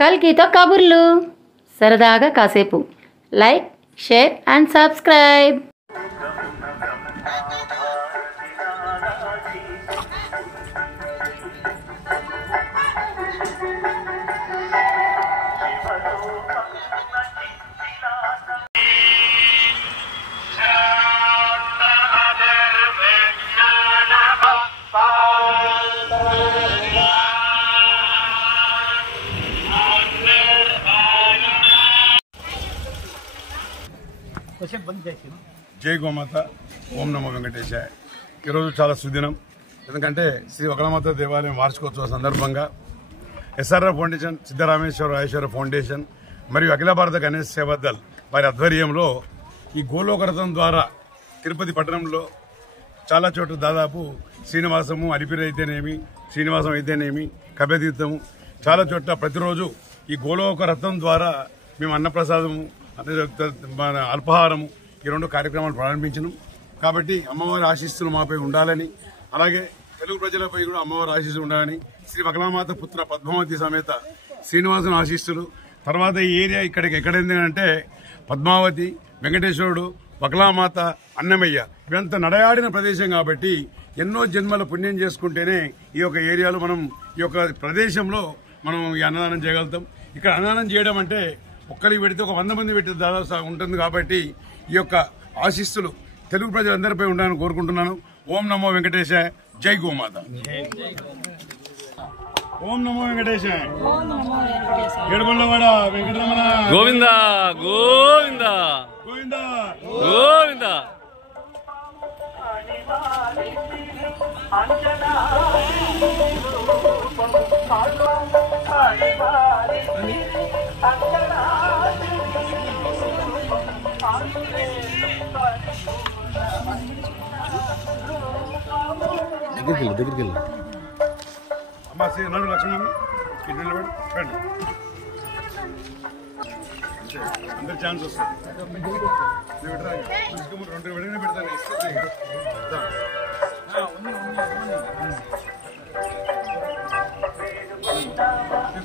కల్కితో కబుర్లు సరదాగా కాసేపు. Like, share and subscribe. జై గోమాత, ఓం నమో వెంకటేశాయ. ఈరోజు చాలా సుదినం. ఎందుకంటే శ్రీ వకలామాత దేవాలయం వార్షికోత్సవ సందర్భంగా SRR foundation, Siddharameshwara Rajeshwara foundation మరియు అఖిల భారత గణేష్ సేవా దళ్ వారి ఆధ్వర్యంలో ఈ గోలోకరథం ద్వారా తిరుపతి పట్టణంలో చాలా చోట్ల దాదాపు శ్రీనివాసము, అలిపిరి అయితేనేమి, శ్రీనివాసం అయితేనేమి, కవ్యతీర్థము చాలా చోట్ల ప్రతిరోజు ఈ గోలోక రథం ద్వారా మేము అన్నప్రసాదము, మన అల్పాహారము ఈ రెండు కార్యక్రమాలు ప్రారంభించినాం. కాబట్టి అమ్మవారి ఆశీస్సులు మాపై ఉండాలని, అలాగే తెలుగు ప్రజలపై కూడా అమ్మవారి ఆశీస్సులు ఉండాలని శ్రీ వకలామాత పుత్ర పద్మావతి సమేత శ్రీనివాసుని ఆశీస్సులు. తర్వాత ఈ ఏరియా ఇక్కడికి ఎక్కడైందంటే పద్మావతి, వెంకటేశ్వరుడు, వకలామాత, అన్నమయ్య ఇవంతా నడయాడిన ప్రదేశం కాబట్టి ఎన్నో జన్మల పుణ్యం చేసుకుంటేనే ఈ యొక్క ఏరియాలో మనం ఈ యొక్క ప్రదేశంలో మనం ఈ అన్నదానం చేయగలుగుతాం. ఇక్కడ అన్నదానం చేయడం అంటే ఒక్కరికి పెడితే ఒక 100 మంది పెడితే దాదాపు ఉంటుంది. కాబట్టి ఈ యొక్క ఆశీస్సులు తెలుగు ప్రజలందరిపై ఉండాలని కోరుకుంటున్నాను. ఓం నమో వెంకటేశాయ. జై గోమాత. ఓం నమో వెంకటేశాయ. ఏడుకొండవాడ వెంకటరమణ గోవింద గోవింద గోవింద గోవింద. దగ్గరికి వెళ్ళి అమ్మా శ్రీ నడు లక్ష్మణ్ ఇటు నిలబడి రండి. అందరు ఛాన్స్ వస్తుంది. 2 విడగానే పెడతాను.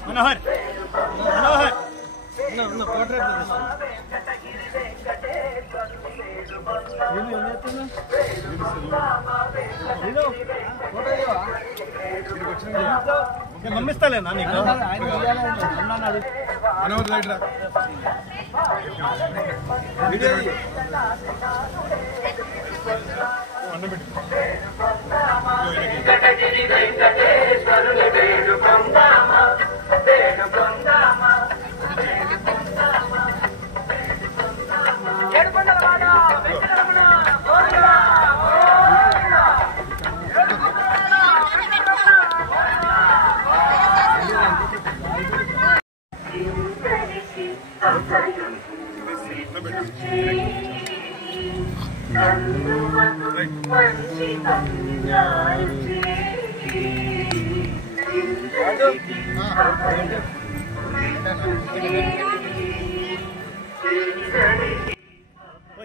మనోహర్ మనోహర్ నమ్మిస్తాలేనా నీకు? మనోహర్ లైట్ రా. అన్నం పెట్టు.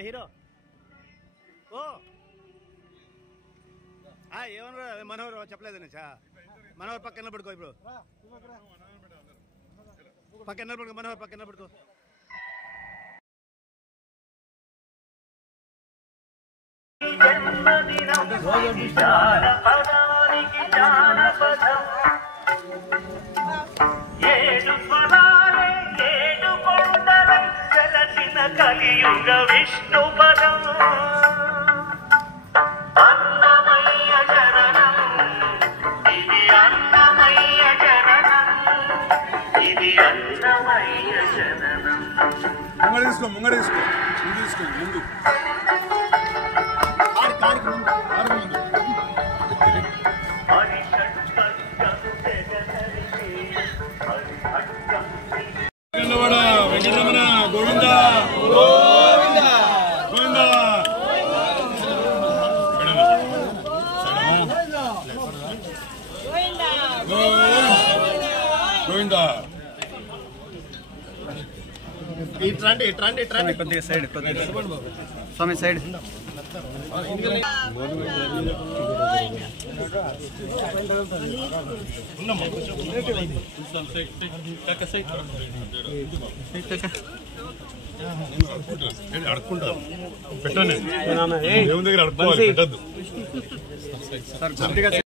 హీరో ఏమన్నా మనోహర్ చెప్పలేదు మనోహర్ పక్కన పడుకో. ఇప్పుడు పక్కన పడుకో మనోహర్, పక్కన పడుకో. కలియుగ విష్ణు పదం అన్నమయ్య జననం, ఇది అన్నమయ్య జననం, ఇది అన్నమయ్య జననం. ముంగడ తీసుకో, ముంగడ తీసుకో, ముందు తీసుకో, ముందు వెంకటరమణ గోవింద గోవింద గోవింద. గోవింద కొద్దిగా సైడ్ స్వామి సైడ్ అడుక్కుంటారు పెట్టండి దేవుని దగ్గర అడుక్కోవాలి పెట్టద్దు